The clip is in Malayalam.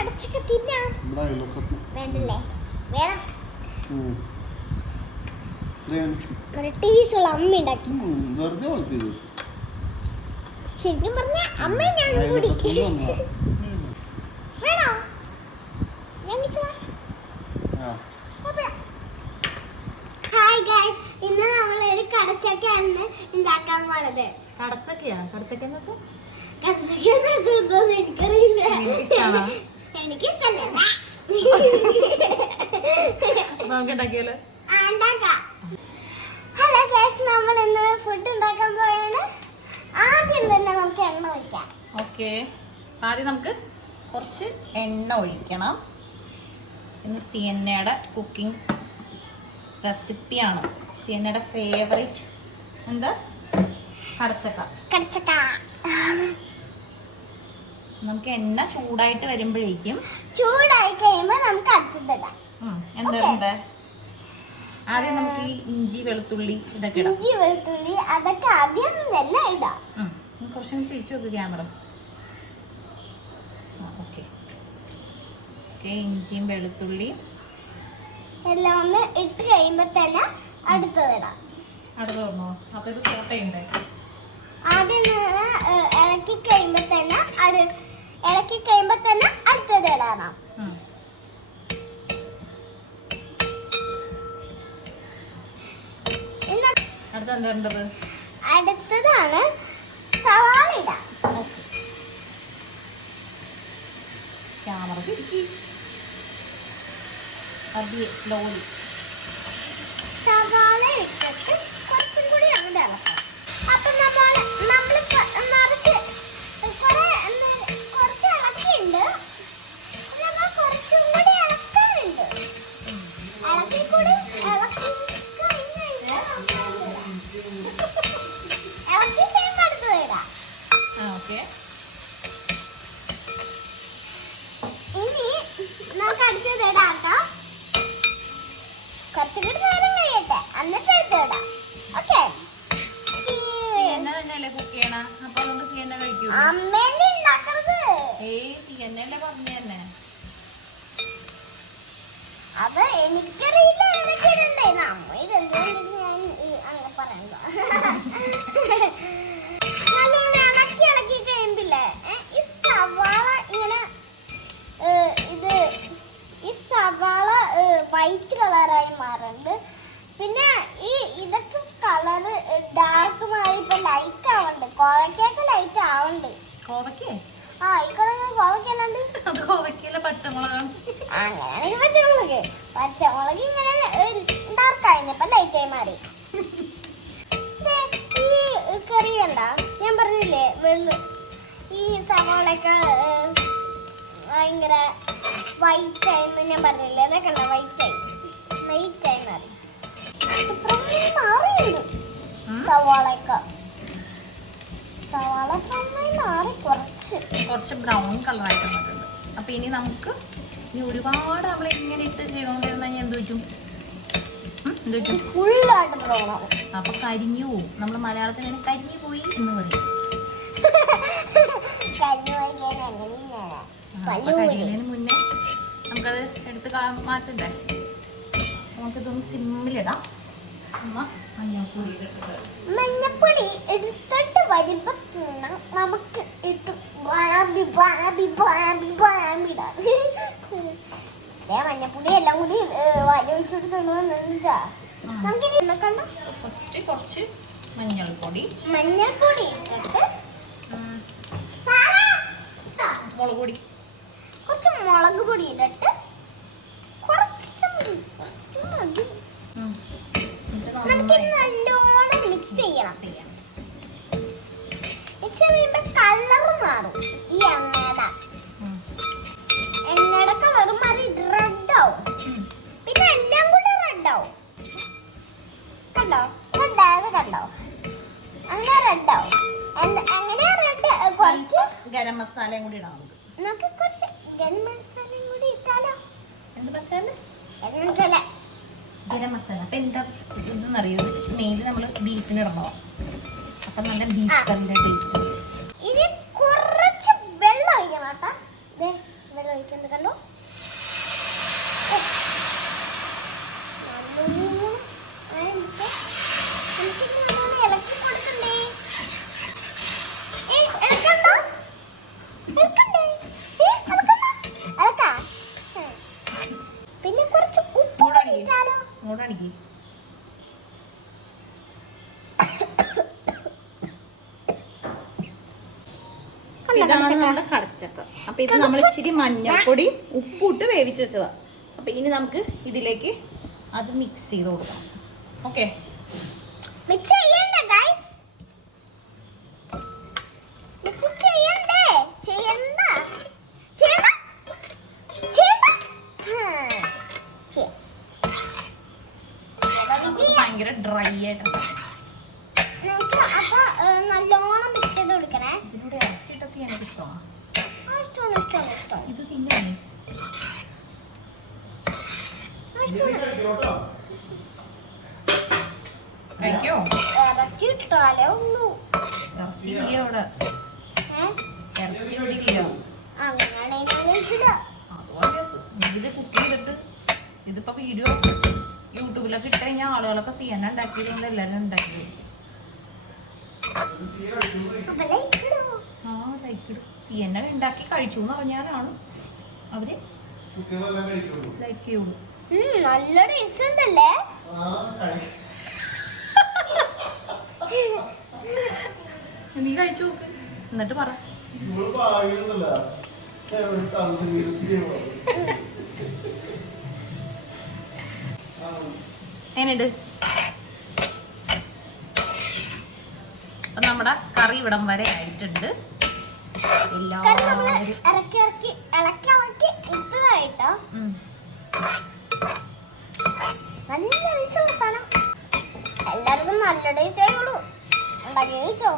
കടച്ചക്ക തിന്നാം. വേണ്ടല്ലേ? വേണം. ടേസ്റ്റുള്ള അമ്മ ഉണ്ടാക്കി. ശരിക്കും പറഞ്ഞ അമ്മയാണ് കൂടി. വേണോ? ഹായ് ഗൈസ്, ഇന്ന് നമ്മൾ ഒരു കടച്ചക്കയാണ് ഉണ്ടാക്കാൻ പോണത്. കടച്ചക്കയാ? കടച്ചക്ക എന്ന് വെച്ചാൽ എനിക്കറിയില്ല. എനിക്കിഷ്ടല്ല. നമുക്കുണ്ടാക്കിയാലോ? ഹലോ ഗൈസ്, നമ്മൾ ഇന്ന് ഫുഡ് ഉണ്ടാക്കാൻ പോയാണ്. ആദ്യം തന്നെ നമുക്ക് എണ്ണ ഒഴിക്കാം. ഓക്കെ, ആദ്യം നമുക്ക് കുറച്ച് എണ്ണ ഒഴിക്കണം. ഇന്ന് സിയന്നയുടെ കുക്കിംഗ് റെസിപ്പിയാണ്. സിയന്നയുടെ ഫേവറേറ്റ് എന്താ? കടച്ചക്ക. നമുക്ക് എണ്ണ ചൂടായിട്ട് വരുമ്പോഴേക്കും ചൂടായി കഴിയുമ്പോൾ നമുക്ക് അടുത്തതിടാം. എന്താ ആദ്യം നമുക്ക് ഈ ഇഞ്ചി വെളുത്തുള്ളി ഇതൊക്കെ ഇടാം. ഇഞ്ചി വെളുത്തുള്ളി അതൊക്കെ ആദ്യം തന്നെ ഇടാം. കുറച്ചും തിരിച്ചു വെക്ക് ക്യാമറ. ഓക്കെ, ഇഞ്ചിയും വെളുത്തുള്ളിയും എല്ലാം ഒന്ന് ഇട്ട് കഴിയുമ്പോൾ തന്നെ അടുത്തതിടാം. അടുത്ത് വന്നോ? അപ്പൊ ഇത് സോട്ട് ചെയ്യണ്ടേ? ആദ്യം ഇളക്കി കഴിയുമ്പോൾ തന്നെ അടുത്തത് ഇടണം. അടുത്തതാണ് സവാള ഇടാം. ക്യാമറ സ്ലോലി സവാള ഇട്ടിട്ട് കുറച്ചും കൂടി അങ്ങോട്ട് ഇളക്കാം. അപ്പൊ നമ്മൾ നിറച്ച് കുറച്ച് ഇളക്കിയുണ്ട്. നമ്മൾ കുറച്ചും കൂടി ഇളക്കാനുണ്ട്. ഇളക്കി കഴിയുമ്പോൾ അടുത്തത് ഇടാം. ഇനി നമുക്ക് അടുത്തത് ഇടാം. കുറച്ചും കൂടി നേരം കഴിയട്ടെ, എന്നിട്ട് അടുത്തിടാം. ഓക്കെ, അമ്മേനെ ഉണ്ടാക്കരുത്. അത് എനിക്കറിയില്ല. എനിക്കിടണ്ടേ? അമ്മ ഇതെന്തുകൊണ്ട് ഞാൻ അങ്ങനെ പറയണ്ട. ഇളക്കി കഴിയുമ്പില്ലേ ഈ സവാള ഇങ്ങനെ ഈ സവാള വൈറ്റ് കളറായി മാറുന്നുണ്ട്. പിന്നെ ഇതൊക്കെ കളറ് ഡാർക്ക് മാറി ഇപ്പൊ ലൈറ്റ് ആവണ്ട്. കോവയ്ക്കൊക്കെ ലൈറ്റ് ആവണ്ട്. അങ്ങനെയാണെങ്കിൽ പച്ചമുളക് ഇങ്ങനെ ഡാർക്കായിരുന്നു, ഇപ്പൊ ലൈറ്റായി മാറി. ഈ കറി കണ്ട, ഞാൻ പറഞ്ഞില്ലേ ഈ സവാളൊക്കെ ഭയങ്കര വൈറ്റ് ആയെന്ന് ഞാൻ പറഞ്ഞില്ലേ? അതൊക്കെ ഉണ്ടോ? വൈറ്റായി മാറി. മാറിയുണ്ട് സവാള മാറി കുറച്ച് ബ്രൗൺ കളറായിട്ട് വന്നിട്ടുണ്ട്. അപ്പൊ ഇനി നമുക്ക് ഒരുപാട് നമ്മൾ ഇങ്ങനെ ഇട്ട് ചെയ്തോണ്ടിരുന്ന എന്ത് പറ്റും? ഫുള്ളായിട്ട് ബ്രൗൺ ആവും. അപ്പൊ കരിഞ്ഞു പോവും. നമ്മൾ മലയാളത്തിൽ തന്നെ കരിഞ്ഞു പോയി എന്ന് പറയും. കരിയുന്നതിന് മുന്നേ നമുക്കത് എടുത്ത് മാറ്റണ്ടേ? നമുക്കിതൊന്ന് സിമ്മിലിടാം. മഞ്ഞപ്പൊടി എടുത്തിട്ട് വരുമ്പോ നമുക്ക് ഇട്ട് മഞ്ഞപ്പൊടി എല്ലാം കൂടി വാരി ഒഴിച്ചെടുത്ത് നമുക്കിനി ഫസ്റ്റ് കുറച്ച് മഞ്ഞൾപ്പൊടി ഇട്ടിട്ട് കുറച്ച് മുളക് പൊടി ഇട്ടിട്ട് നമുക്ക് നല്ലോണം മിക്സ് ചെയ്യണം. മിക്സ് ചെയ്യുമ്പോൾ കളറ് മാറും. ഈ എണ്ണയുടെ കളറ് മാറി റെഡ് ആവും. പിന്നെ എല്ലാം കൂടെ റെഡ് ആവും. കണ്ടോ? കണ്ടോ? അങ്ങനെ റെഡ് ആവും. എങ്ങനെയാ റെഡ്? കുറച്ച് ഗരം മസാലയും കൂടി ഇടാം. നമുക്ക് കുറച്ച് ഗരം മസാലയും കൂടി ഇട്ടാലോ? എന്ത് മസാല? ഗരം മസാല. അപ്പൊ എന്താ ഇതെന്നറിയോ? മെയിൻ നമ്മൾ ബീഫിന് ഇടണോ? അപ്പൊ നല്ല ബീഫ് കറിയുടെ ടേസ്റ്റ്. ഇനി കുറച്ച് വെള്ളം ഒഴിക്കണം. വെള്ളം ഒഴിക്കുന്നത് ഇതാണ് നമ്മുടെ കടച്ചക്ക. അപ്പൊ ഇത് നമ്മൾ ഇച്ചിരി മഞ്ഞൾപ്പൊടി ഉപ്പിട്ട് വേവിച്ച് വെച്ചതാ. അപ്പൊ ഇനി നമുക്ക് ഇതിലേക്ക് അത് മിക്സ് ചെയ്ത് കൊടുക്കാം. ഓക്കെ, മിക്സ് ചെയ്യണ്ടേ ഗൈസ്? മിക്സ് ചെയ്യണ്ടേ? ചെയ്യണ്ട ചെയ്യണ്ട ചെയ്യണ്ട. ഭയങ്കര ഡ്രൈ ആയിട്ട് അപ്പൊ നല്ലോണം മിക്സ് ചെയ്ത് കൊടുക്കണേ. ഇതിനോട് ഇറച്ചിട്ട ചെയ്യാൻ എനിക്ക് ഇഷ്ടമാണ്. ഇഷ്ടമാണ്. ഇത് തിന്നേ കഴിക്കോ? ഇറച്ചി ഇട്ടാലേ ഉള്ളൂ. ഇറച്ചി ഇല്ല അവിടെ, ഇറച്ചി ഇവിടെ ഇല്ല. അങ്ങനെയാണെങ്കിൽ അതുപോലെ ഇത് കുക്ക് ചെയ്തിട്ട് ഇതിപ്പോ വീഡിയോ യൂട്യൂബിലൊക്കെ ഇട്ട് കഴിഞ്ഞാൽ ആളുകളൊക്കെ സിയന ഉണ്ടാക്കിയതുകൊണ്ട് എല്ലാവരും ഉണ്ടാക്കി. ആ ലൈക്ക് ഇടും. സിയന ഉണ്ടാക്കി കഴിച്ചു എന്ന് പറഞ്ഞാലാണ് അവര് ലൈക്ക് ചെയ്യുള്ളൂ. നല്ല ടേസ്റ്റ് ഉണ്ടല്ലേ? നീ കഴിച്ചു നോക്ക് എന്നിട്ട് പറ. എങ്ങനെയുണ്ട്? അപ്പൊ നമ്മുടെ കറി ഇവിടം വരെ ആയിട്ടുണ്ട്. എല്ലാവരും ഇറക്കി ഇപ്പഴായിട്ടോ നല്ല ടേസ്റ്റ് സാധനം. എല്ലാവർക്കും നല്ല ടേസ്റ്റ് ആയിക്കോളൂ. ഉണ്ടാക്കി കഴിച്ചോ?